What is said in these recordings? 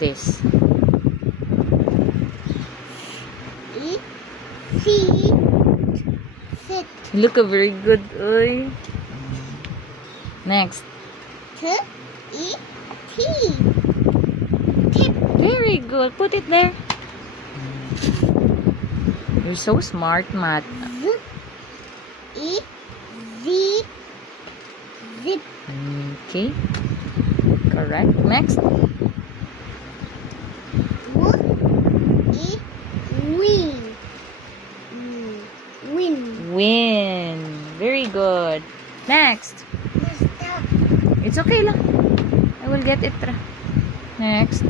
this. Sit. Sit. Look, very good. Oy. Next. T. Tip. Very good. Put it there. You're so smart, Matt. Z. Zip. Okay. Correct. Next. Win. Win. Win. Very good. Next. Stop. It's okay lang. I will get it. Next.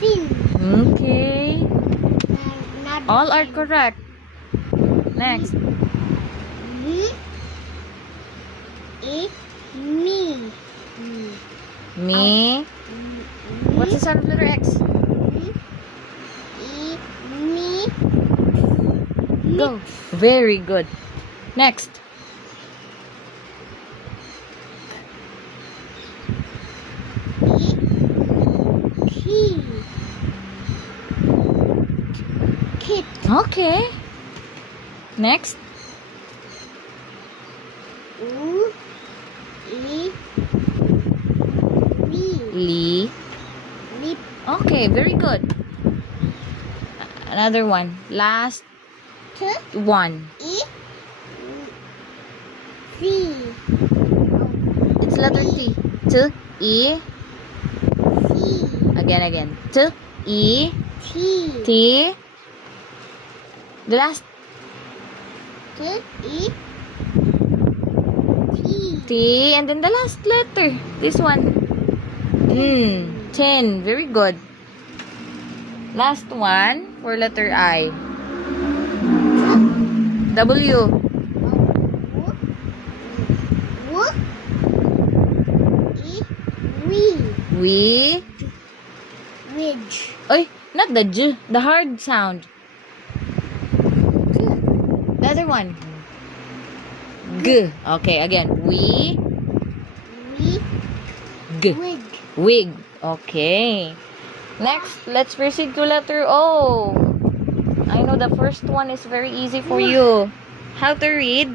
Fin. Okay. All are correct. Next. Me. Me. What's the sound of letter X? Me. Go. Very good. Next. Kit. Okay. Next. Lee. Lip. Okay, very good. Another one. Last one. C. It's letter T. T. E. C. Again. T. E. T. T. The last T. T. And then the last letter. This one. 10. Very good. Last one for letter I. W. We. Ridge. Oy, not the J. The hard sound. The other one. G. Okay, again. We. G. Wig. Wig. Okay. Next, let's proceed to letter O. I know the first one is very easy for you. How to read?